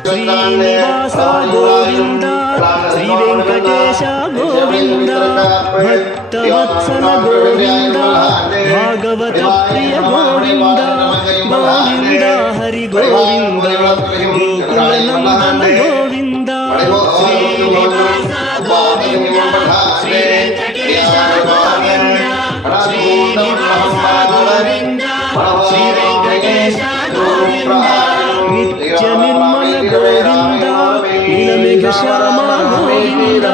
Srinivasa Govinda Shri Venkatesha Govinda Bhaktavatsala Govinda Bhagavata Priya Govinda Govinda Hari Govinda Gokula Nandana Govinda Srinivasa Govinda Shri Venkatesha Govinda Srinivasa Govinda Shri Venkatesha Govinda Nithya Nirmala Govinda నీలమేఘ Shyama Govinda